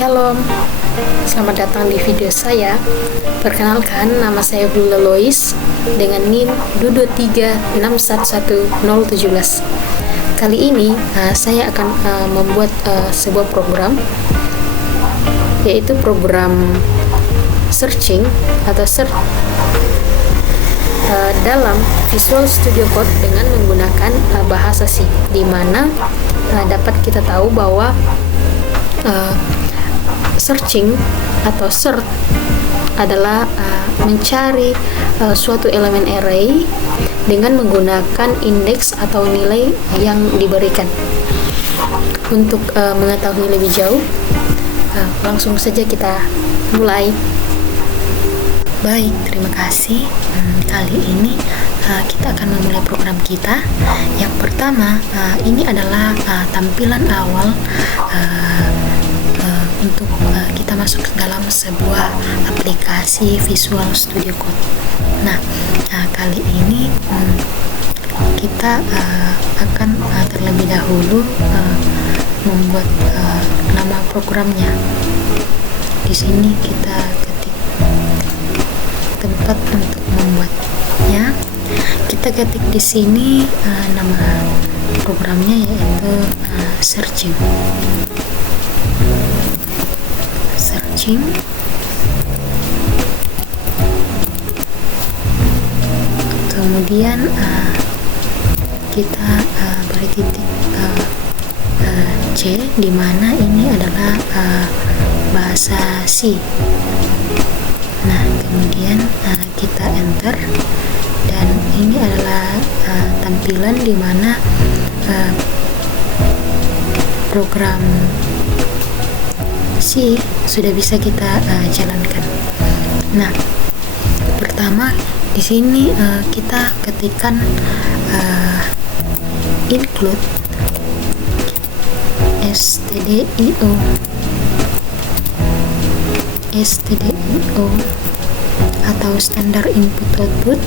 Shalom, selamat datang di video saya. Perkenalkan, nama saya Bula Lois dengan NIM 223611017. Kali ini saya akan membuat sebuah program, yaitu program searching atau search dalam Visual Studio Code dengan menggunakan bahasa C, di mana dapat kita tahu bahwa searching atau search adalah mencari suatu elemen array dengan menggunakan indeks atau nilai yang diberikan. Untuk mengetahui lebih jauh, langsung saja kita mulai. Baik, terima kasih. Kali ini kita akan memulai program kita. Yang pertama, ini adalah tampilan awal untuk kita masuk ke dalam sebuah aplikasi Visual Studio Code. Nah, kali ini kita akan terlebih dahulu membuat nama programnya. Di sini kita ketik tempat untuk membuatnya. Kita ketik di sini nama programnya yaitu searching. Kemudian kita beri titik C, di mana ini adalah bahasa C. Nah, kemudian kita enter, dan ini adalah tampilan di mana program C sudah bisa kita jalankan. Nah, pertama di sini kita ketikkan include stdio atau standar input output,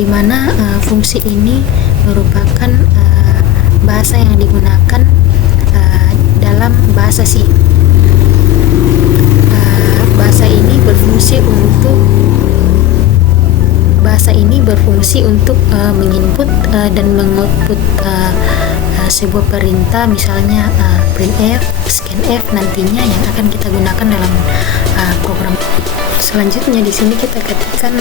di mana fungsi ini merupakan bahasa yang digunakan dalam bahasa C. Bahasa ini berfungsi untuk menginput dan mengoutput sebuah perintah, misalnya printf, scanf nantinya yang akan kita gunakan dalam program. Selanjutnya di sini kita ketikkan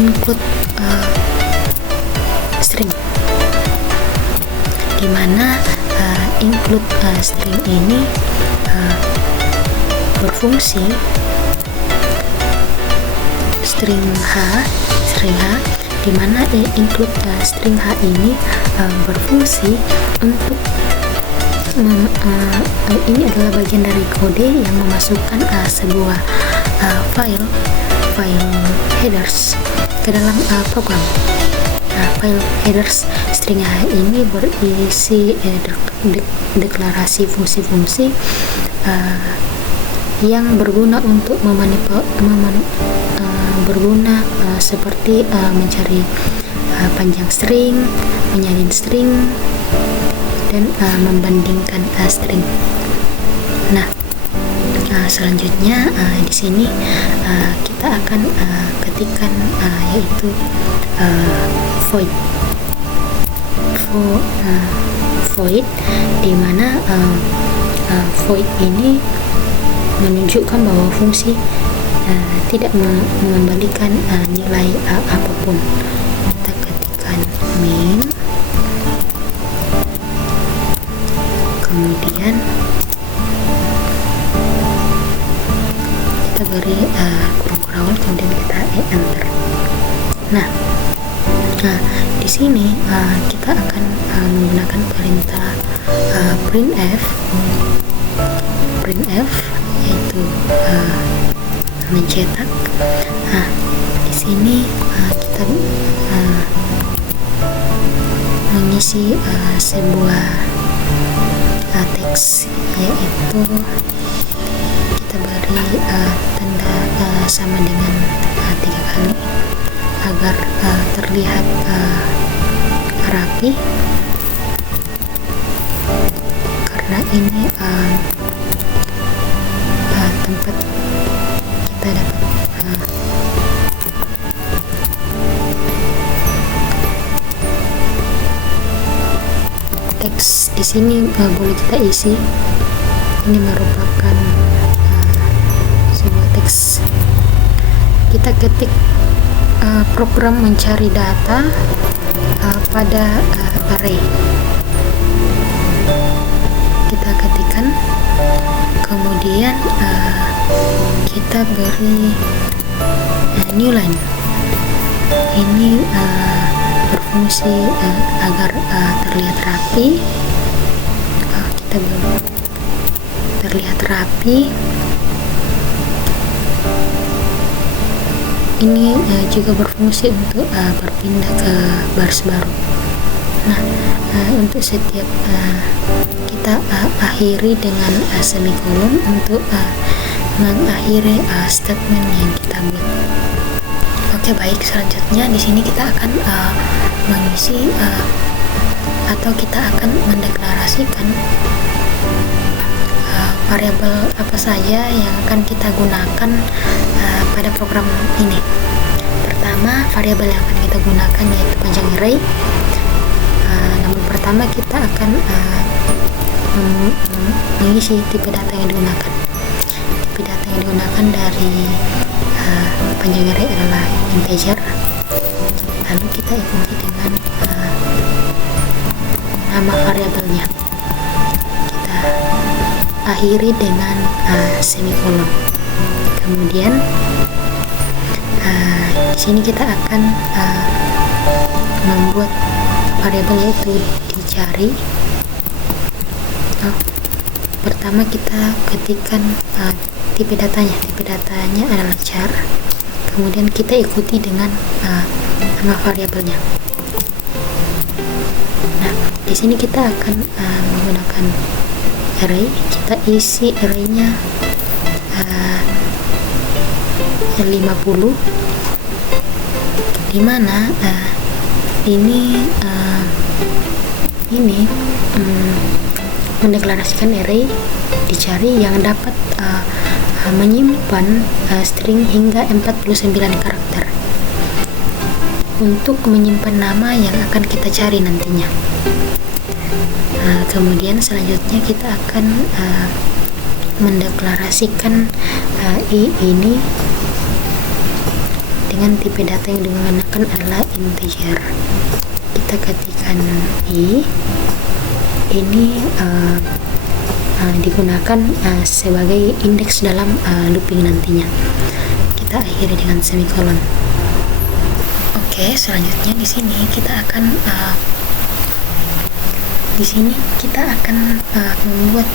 input string, di mana include string ini berfungsi string H, di mana include string H ini berfungsi untuk ini adalah bagian dari kode yang memasukkan sebuah file headers ke dalam program. File headers string H ini berisi deklarasi fungsi-fungsi yang berguna untuk seperti mencari panjang string, menyalin string, dan membandingkan string. Nah, selanjutnya di sini kita akan ketikkan yaitu void, di mana void ini menunjukkan bahwa fungsi tidak mengembalikan nilai apapun. Kita ketikkan main, kemudian kita beri kurung awal, kemudian kita enter. Nah, di sini kita akan menggunakan perintah printf, yaitu mencetak. Nah, di sini kita mengisi sebuah teks, yaitu kita beri tanda sama dengan 3 kali agar terlihat rapi, karena ini tempat kita dapat teks di sini boleh kita isi. Ini merupakan sebuah teks. Kita ketik program mencari data pada array. Kita ketikkan, kemudian kita beri new line. Ini berfungsi agar terlihat rapi. Kita beri terlihat rapi. Ini juga berfungsi untuk berpindah ke baris baru. Nah, untuk setiap kita akhiri dengan semikolon untuk mengakhiri statement yang kita buat. Oke, baik, selanjutnya di sini kita akan mengisi atau kita akan mendeklarasikan variabel apa saja yang akan kita gunakan pada program ini. Pertama, variabel yang akan kita gunakan yaitu panjang array. Namun pertama kita akan mengisi tipe data yang digunakan. Tipe data yang digunakan dari panjang array adalah integer. Lalu kita ikuti dengan nama variabelnya. Kita akhiri dengan semikolon. Kemudian di sini kita akan membuat variabel yaitu dicari. Pertama kita ketikkan tipe datanya. Tipe datanya adalah char. Kemudian kita ikuti dengan nama variabelnya. Nah, di sini kita akan menggunakan array. Kita isi arraynya 50, dimana ini mendeklarasikan array dicari yang dapat menyimpan string hingga 49 karakter untuk menyimpan nama yang akan kita cari nantinya. Kemudian selanjutnya kita akan mendeklarasikan ini dengan tipe data yang digunakan adalah integer. Kita ketikkan ini digunakan sebagai indeks dalam looping nantinya. Kita akhiri dengan semikolon. Oke, selanjutnya di sini kita akan membuat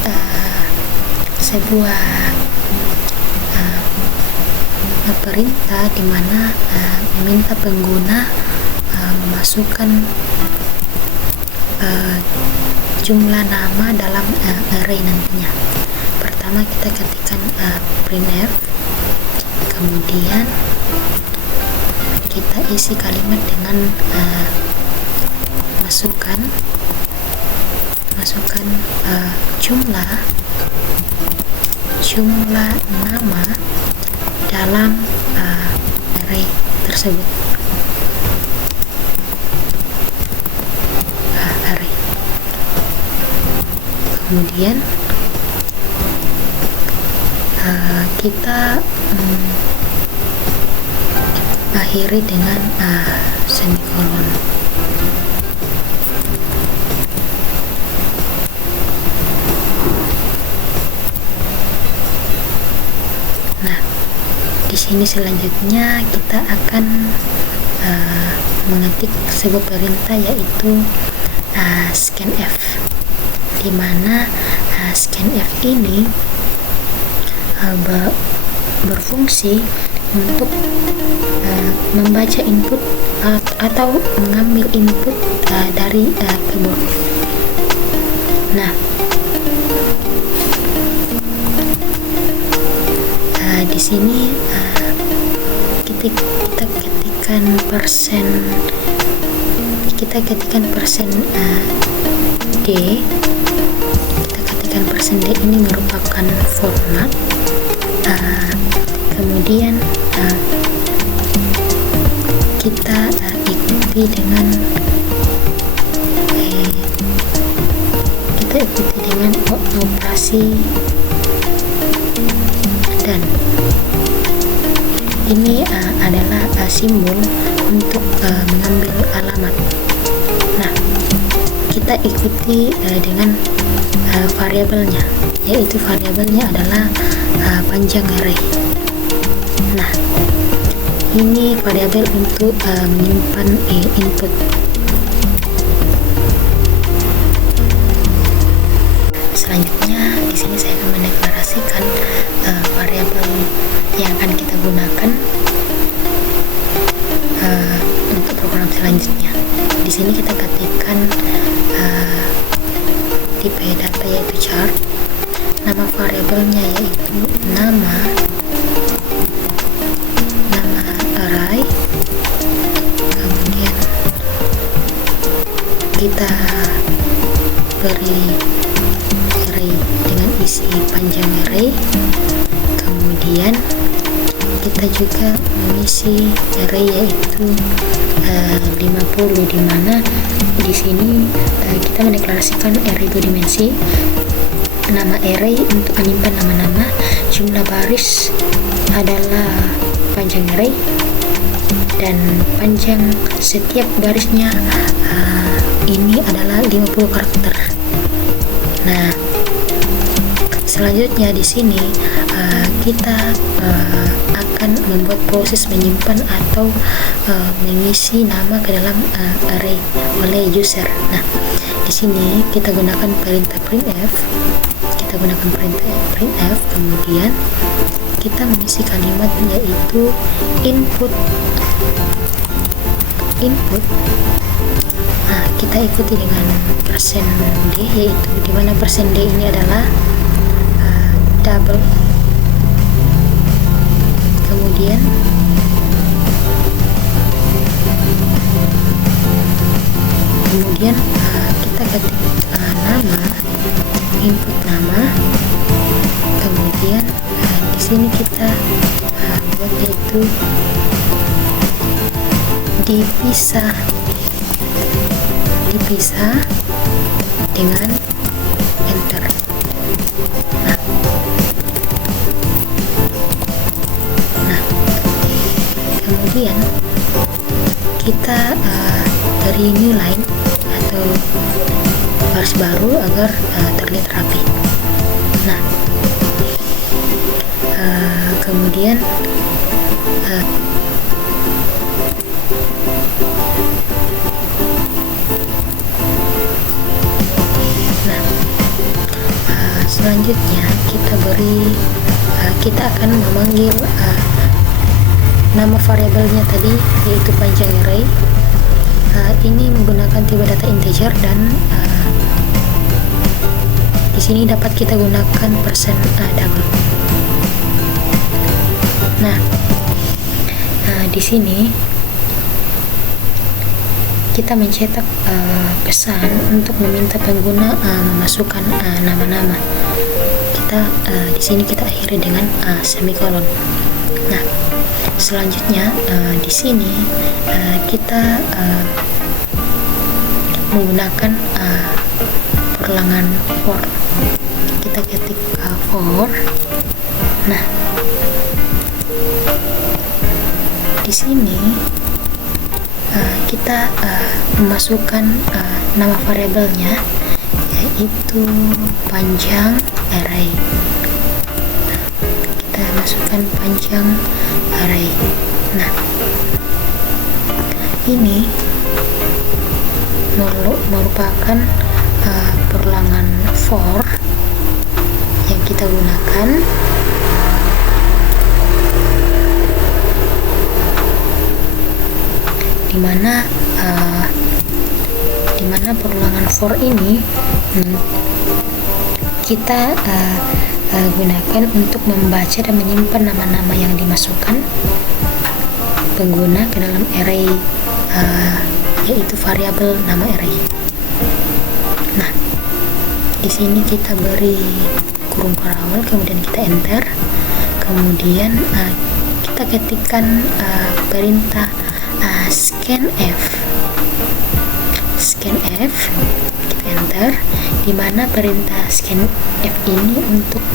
sebuah perintah di mana meminta pengguna memasukkan jumlah nama dalam array nantinya. Pertama kita ketikkan printf, kemudian kita isi kalimat dengan masukkan jumlah nama dalam array tersebut. Array. Kemudian kita akhiri dengan semikolon. Nah, di sini selanjutnya kita akan mengetik sebuah perintah yaitu scanf, di mana scanf ini berfungsi untuk membaca input atau mengambil input dari keyboard. Nah, di sini kita ketikkan persen d, kita %d ini merupakan format. Kemudian kita ikuti dengan operasi dan ini adalah simbol untuk mengambil alamat. Nah, kita ikuti dengan variabelnya, yaitu variabelnya adalah panjang array. Nah, ini variabel untuk menyimpan input. Selanjutnya di sini saya akan mendeklarasikan variabel yang akan kita gunakan untuk program selanjutnya. Di sini kita ketikkan tipe data yaitu chart, nama variabelnya yaitu nama array, kemudian kita beri array dengan isi panjang array, kemudian kita juga mengisi array yaitu 50, dimana di sini kita mendeklarasikan array 2 dimensi. Nama array untuk menyimpan nama-nama, jumlah baris adalah panjang array, dan panjang setiap barisnya ini adalah 50 karakter. Nah, selanjutnya di sini kita akan membuat proses menyimpan atau mengisi nama ke dalam array oleh user. Nah, di sini kita gunakan perintah printf. Kemudian kita mengisi kalimat yaitu input. Nah, kita ikuti dengan %d, yaitu dimana %d ini adalah double. Kemudian kita ketik nama, input nama, kemudian di sini kita buat yaitu dipisah dengan enter. Nah, kemudian kita dari new line atau baris baru agar terlihat rapi. Nah, kemudian selanjutnya kita akan memanggil nama variabelnya tadi yaitu panjang array. Ini menggunakan tipe data integer, dan di sini dapat kita gunakan %double. Nah, di sini kita mencetak pesan untuk meminta pengguna memasukkan nama-nama. Di sini kita akhiri dengan semikolon. Nah, selanjutnya di sini kita menggunakan perlangan for. Kita ketik for. Nah, di sini kita memasukkan nama variabelnya yaitu panjang array. Kita masukkan panjang array. Nah, ini merupakan perlangan for yang kita gunakan dimana perlangan for ini kita gunakan untuk membaca dan menyimpan nama-nama yang dimasukkan pengguna ke dalam array yaitu variabel nama array. Nah, di sini kita beri kurung awal, kemudian kita enter, kemudian kita ketikkan perintah scanf, kita enter, dimana perintah scanf ini untuk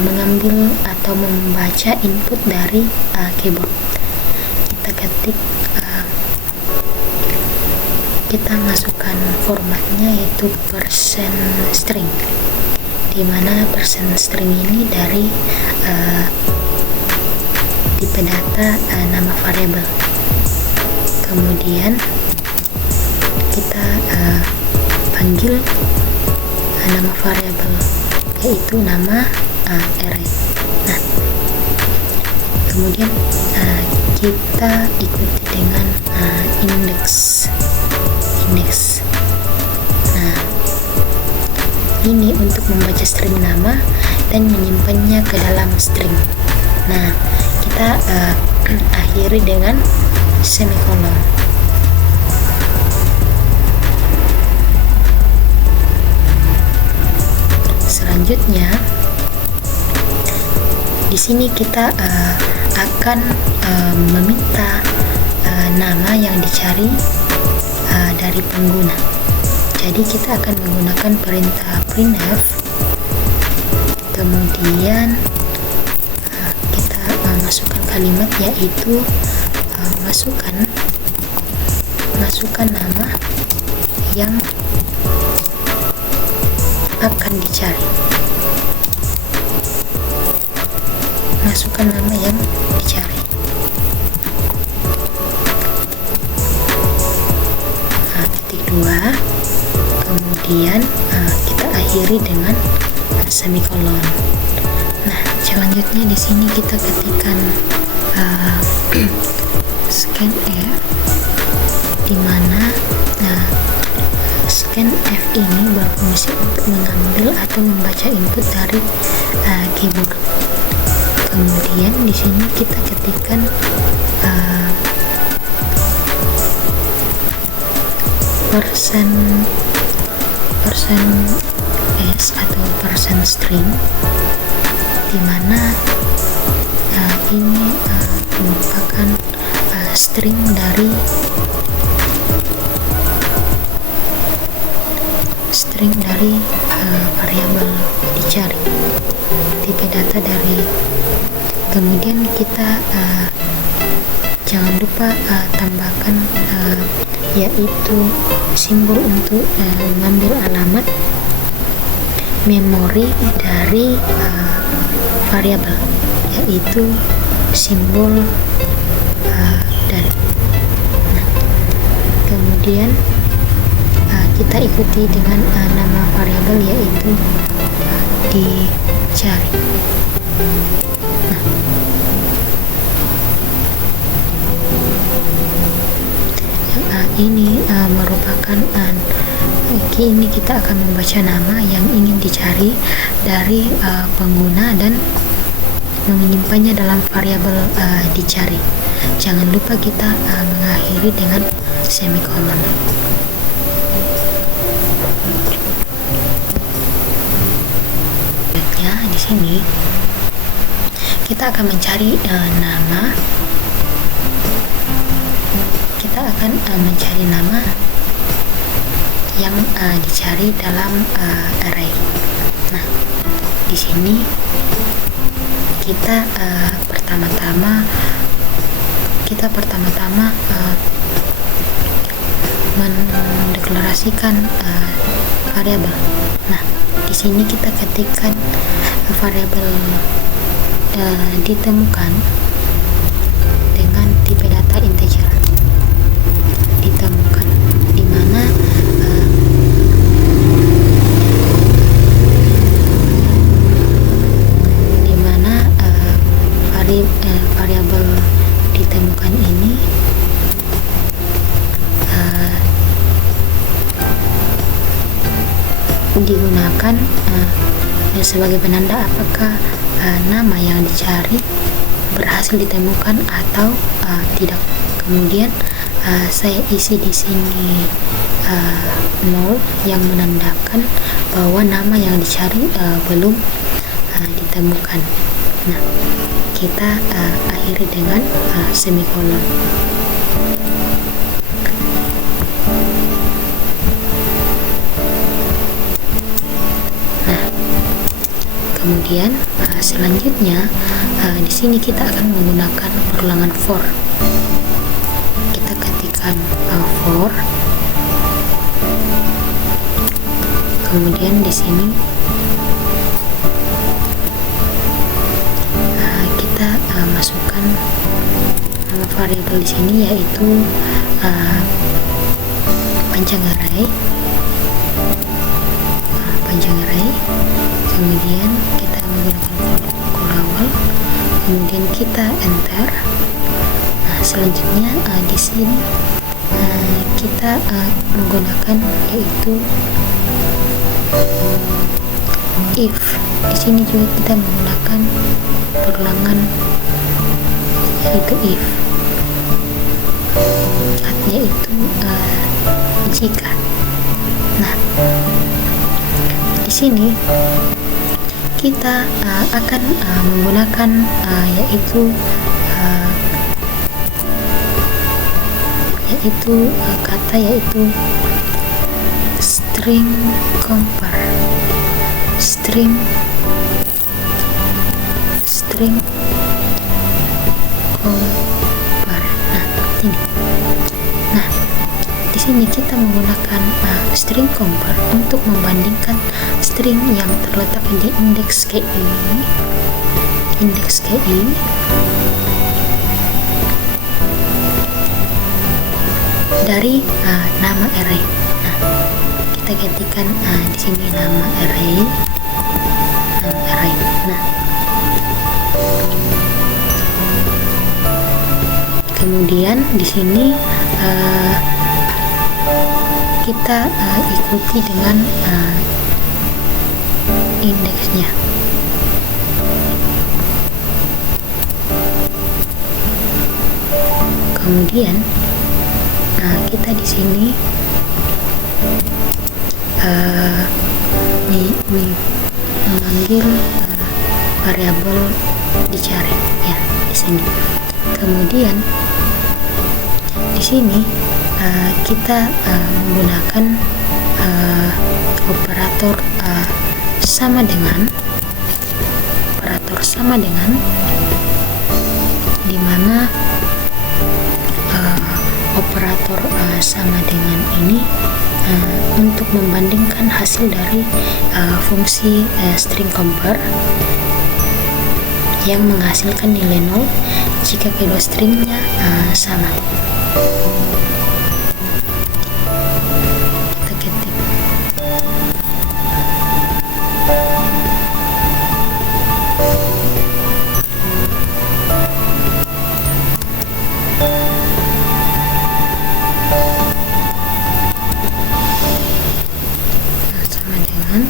mengambil atau membaca input dari keyboard. Kita ketik, kita masukkan formatnya yaitu %string, dimana %string ini dari tipe data nama variabel. Kemudian kita panggil nama variabel yaitu nama array. Nah, kemudian kita ikuti dengan index. Nah, ini untuk membaca string nama dan menyimpannya ke dalam string. Nah, kita akhiri dengan semikolon. Selanjutnya, di sini kita akan meminta nama yang dicari dari pengguna. Jadi kita akan menggunakan perintah printf, kemudian kita masukkan kalimat yaitu masukkan nama yang akan dicari. Masukkan nama yang dicari. Titik 2. Kemudian kita akhiri dengan semikolon. Nah, selanjutnya di sini kita ketikkan scanf, di mana scanf ini berfungsi untuk mengambil atau membaca input dari keyboard. Kemudian di sini kita ketikkan %s atau %string, di mana ini merupakan string dari variabel dicari, tipe data dari. Kemudian kita jangan lupa tambahkan yaitu simbol untuk mengambil alamat memori dari variabel, yaitu simbol dan. Nah, kemudian kita ikuti dengan nama variabel yaitu dicari. Ini merupakan ini kita akan membaca nama yang ingin dicari dari pengguna dan menyimpannya dalam variabel dicari. Jangan lupa kita mengakhiri dengan semikolon. Di sini kita akan mencari nama. Kita akan mencari nama yang dicari dalam array. Nah, di sini kita pertama-tama mendeklarasikan variabel. Nah, di sini kita ketikkan variabel ditemukan dengan tipe data integer. Ditemukan, di mana variabel ditemukan ini digunakan sebagai penanda apakah nama yang dicari berhasil ditemukan atau tidak. Kemudian saya isi di sini 0 yang menandakan bahwa nama yang dicari belum ditemukan. Nah, kita akhiri dengan semikolon. Nah, kemudian selanjutnya di sini kita akan menggunakan perulangan for. Kita ketikkan for, kemudian di sini kita masukkan nama variabel di sini, yaitu panjang array. Kemudian kita menggunakan kode awal, kemudian kita enter. Nah, selanjutnya di sini kita menggunakan yaitu if. Di sini juga kita menggunakan perulangan yaitu if, yaitu jika. Nah, di sini kita akan menggunakan kata yaitu string compare. Nah, di sini kita menggunakan string compare untuk membandingkan string yang terletak di indeks KI dari nama array. Nah, kita ketikkan di sini nama array. Nah, kemudian di sini kita ikuti dengan indeksnya. Kemudian kita di sini memanggil variabel dicari ya di sini. Kemudian di sini kita menggunakan operator sama dengan di mana operator sama dengan ini untuk membandingkan hasil dari fungsi string compare yang menghasilkan nilai 0 jika kedua stringnya sama. Kita ketik sama dengan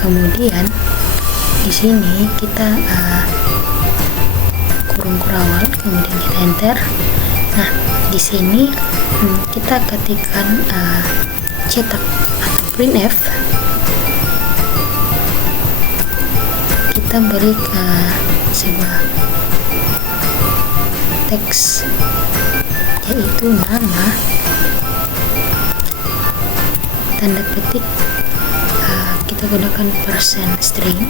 kemudian di sini kita kurung awal, kemudian kita enter. Nah, di sini kita ketikkan cetak atau printf. Kita beri sebuah teks yaitu nama, tanda petik kita gunakan %string.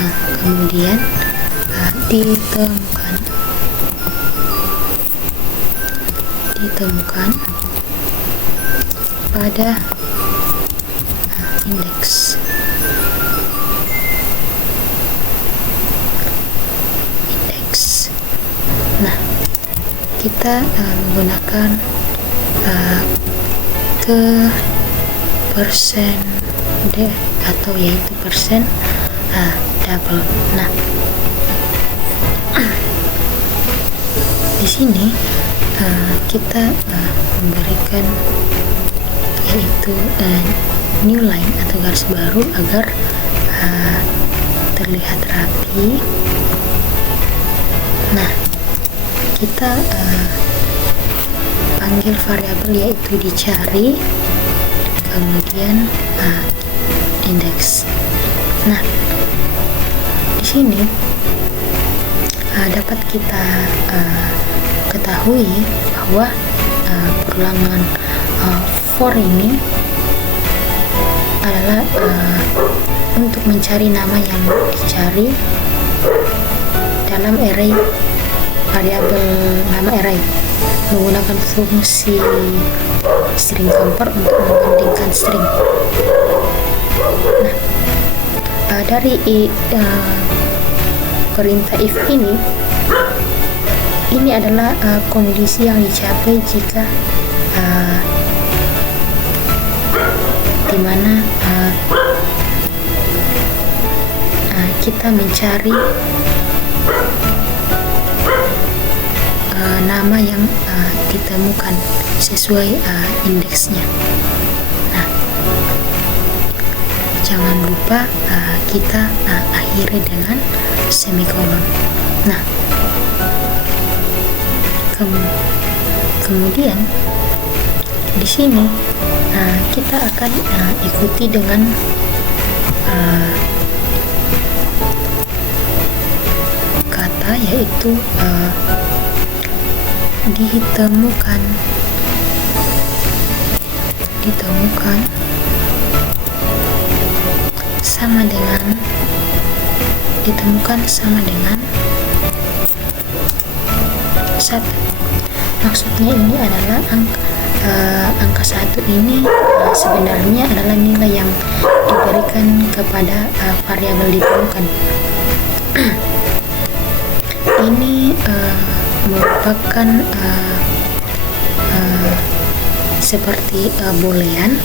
Nah, kemudian ditemukan pada indeks. Nah, kita menggunakan ke %d atau yaitu double. Nah, di sini kita memberikan yaitu new line atau garis baru agar terlihat rapi. Nah, kita panggil variabel yaitu dicari, kemudian indeks. Nah, di sini dapat kita ketahui bahwa perulangan for ini adalah untuk mencari nama yang dicari dalam array variabel nama array menggunakan fungsi string compare untuk membandingkan string. Nah, dari perintah if ini adalah kondisi yang dicapai jika dimana kita mencari nama yang ditemukan sesuai indeksnya. Nah, jangan lupa kita akhiri dengan semikolon. Nah, kemudian di sini kita akan ikuti dengan kata yaitu ditemukan sama dengan 1. Maksudnya ini adalah angka 1 ini sebenarnya adalah nilai yang diberikan kepada variabel ditemukan. Ini merupakan seperti boolean,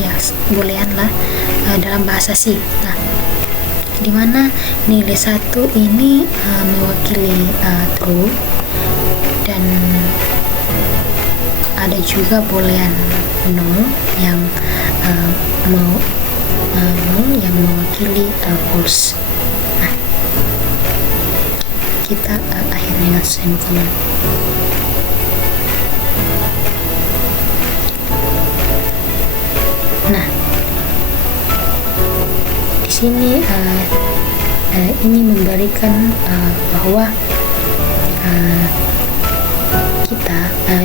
ya boolean lah dalam bahasa C. Nah, dimana nilai 1 ini mewakili true, dan ada juga boolean null yang mewakili false. Nah, kita akhirnya dengan semikolon. Nah, di sini ini memberikan bahwa kita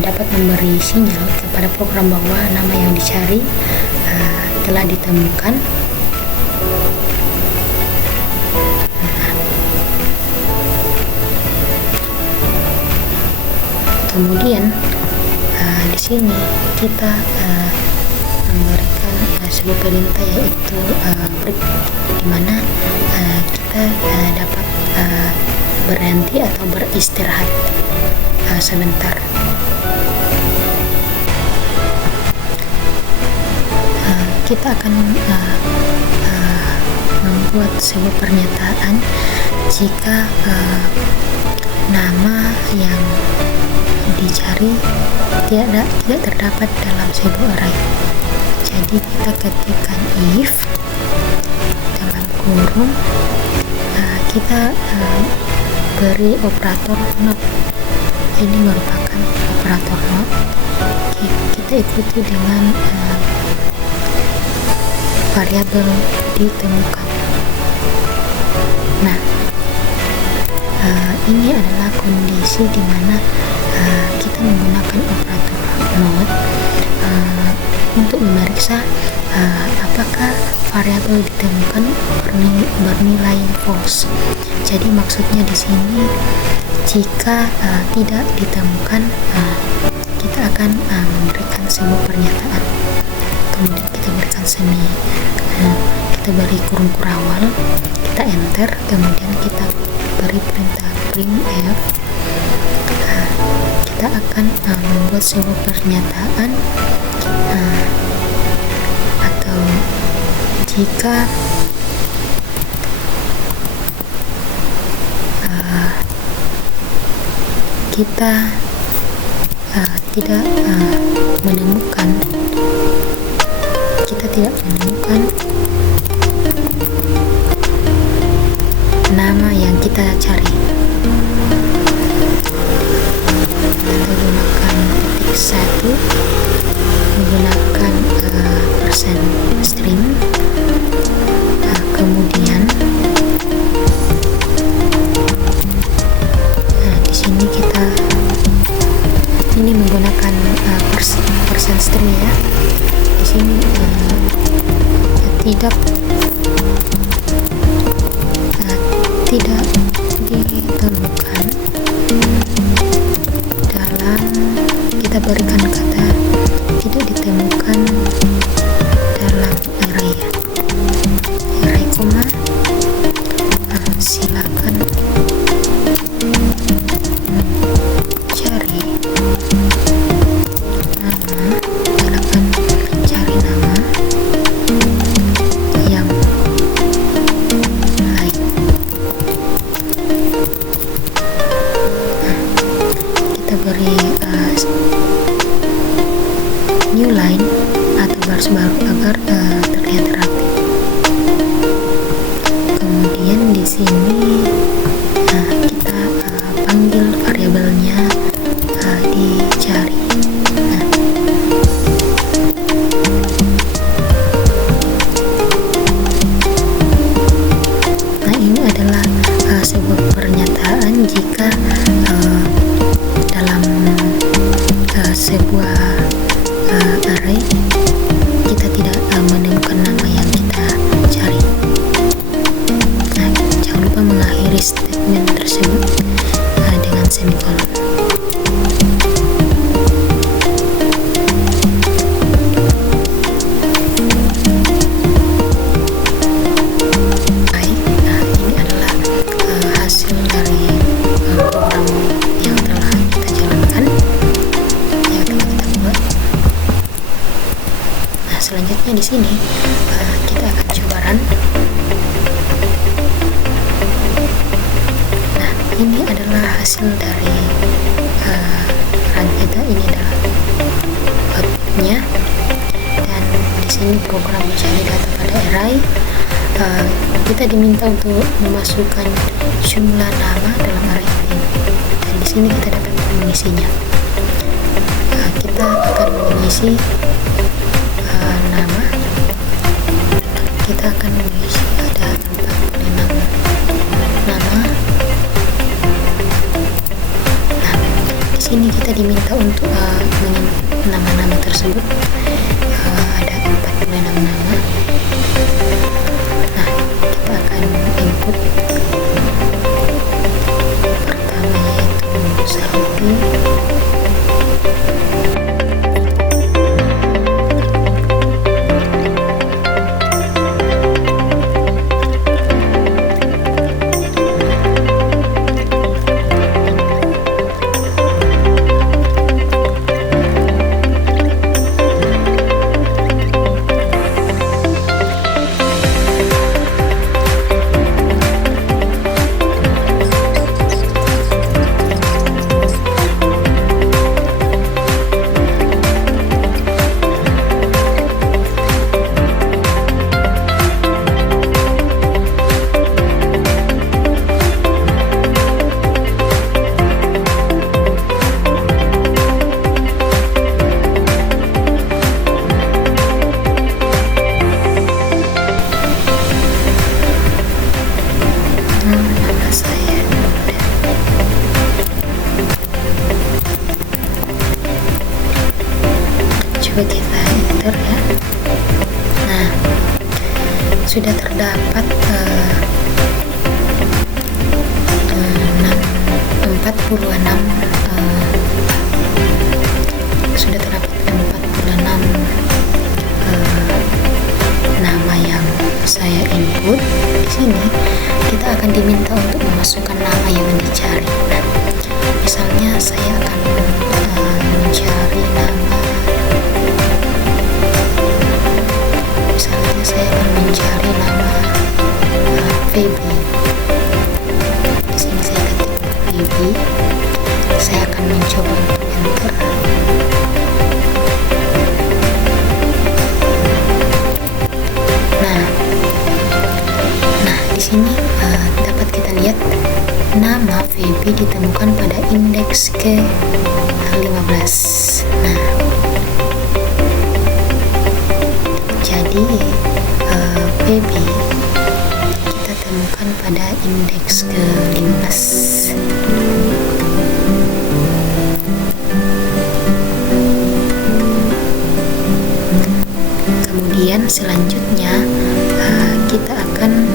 dapat memberi sinyal kepada program bahwa nama yang dicari telah ditemukan. Kemudian di sini kita memberikan sebuah perintah yaitu break, di mana kita dapat berhenti atau beristirahat sebentar. Kita akan membuat sebuah pernyataan jika nama yang dicari tidak terdapat dalam sebuah array. Jadi kita ketikkan if dalam kurung, kita beri operator not. Ini merupakan operator not. Kita ikuti dengan variabel ditemukan. Nah, ini adalah kondisi di mana kita menggunakan operator not untuk memeriksa apakah variabel ditemukan bernilai false. Jadi maksudnya di sini jika tidak ditemukan, kita akan memberikan sebuah pernyataan, kemudian kita berikan kita beri kurung kurawal, kita enter, kemudian kita beri perintah printf. Kita akan membuat sebuah pernyataan atau jika kita tidak menemukan, kita tidak menemukan nama yang kita cari, kita gunakan ketik 1, menggunakan persen string. Kemudian di sini kita ini menggunakan persen string ya. Di sini tidak ditemukan dalam, kita berikan kata tidak ditemukan dalam array koma, silakan cari nama yang lain. Kita beri new line atau baris baru agar terlihat rapi. Kemudian di sini kita panggil variabelnya dicari. Nah, ini adalah sebuah pernyataan jika dalam sebuah array kita tidak menemukan nama yang kita cari. Nah, jangan lupa mengakhiri statement tersebut dengan semikolon. Baik, ini adalah hasil dari program yang telah kita jalankan, yang telah kita buat. Nah, selanjutnya di sini kita akan coba run. Nah, ini adalah hasil dari run kita. Ini adalah outputnya, dan di sini program mencari data pada array. Kita diminta untuk memasukkan jumlah nama dalam array ini, dan di sini kita dapat mengisinya. Kita akan mengisi nama. Kita akan mengisi ada 46 nama. Nah, di sini kita diminta untuk menginput nama-nama tersebut. Ada 46 nama. Nah, kita akan input pertama yaitu Saidi. Nama saya coba kita enter ya. Nah, sudah terdapat 46 sudah terdapat 46 nama yang saya input. Di sini kita akan diminta untuk memasukkan nama yang dicari. Nah, misalnya saya akan mencari nama, misalnya saya akan mencari nama Feby. Di sini saya ketik Feby. Saya akan mencoba untuk enter. sini dapat kita lihat nama Feby ditemukan pada indeks ke-15. Nah, jadi Feby kita temukan pada indeks ke-15. Kemudian selanjutnya kita akan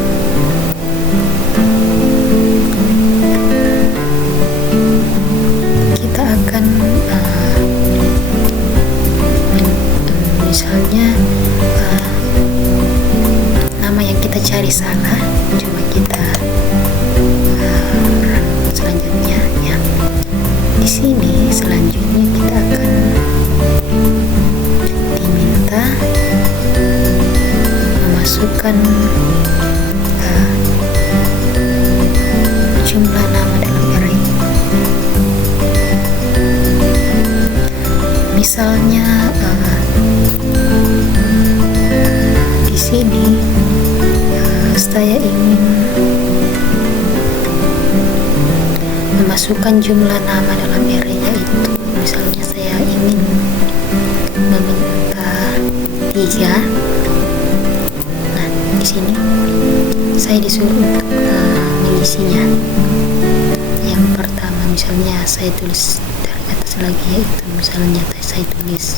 misalnya nama yang kita cari salah, coba kita selanjutnya ya. Di sini selanjutnya kita akan diminta memasukkan jumlah nama dalam array. Misalnya di sini saya ingin memasukkan jumlah nama dalam array, yaitu misalnya saya ingin meminta 3. Nah, di sini saya disuruh untuk mengisinya. Yang pertama misalnya saya tulis dari atas lagi, yaitu misalnya saya tulis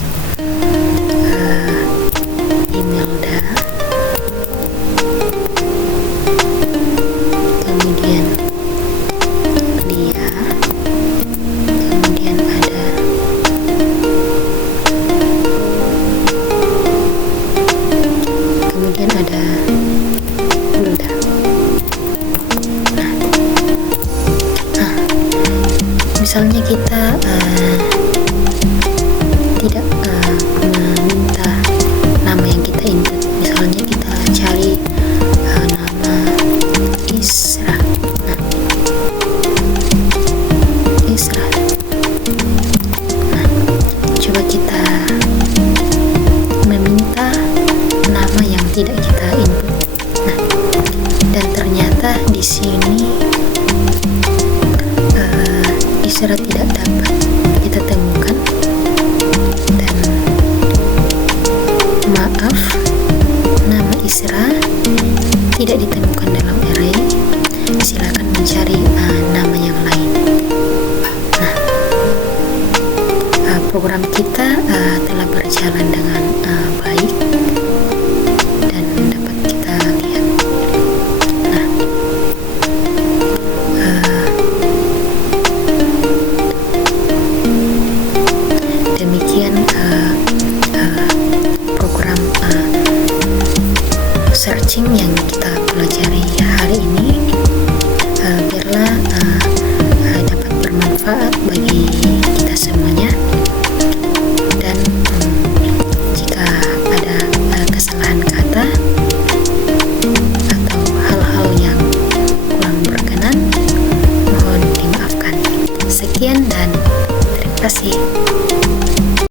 Imelda, kemudian Lia, kemudian ada Hulda. Nah, misalnya kita tidak meminta nama yang kita input, misalnya kita cari nama Isra. Nah, Isra. Nah, coba kita meminta nama yang tidak kita input. Nah, dan ternyata di sini Isra tidak dapat kita temukan, dan maaf, nama Isra tidak ditemukan dalam array. Silakan mencari nama yang lain. Nah, program kita telah berjalan dengan baik dan dapat kita lihat. Nah, demikian program searching yang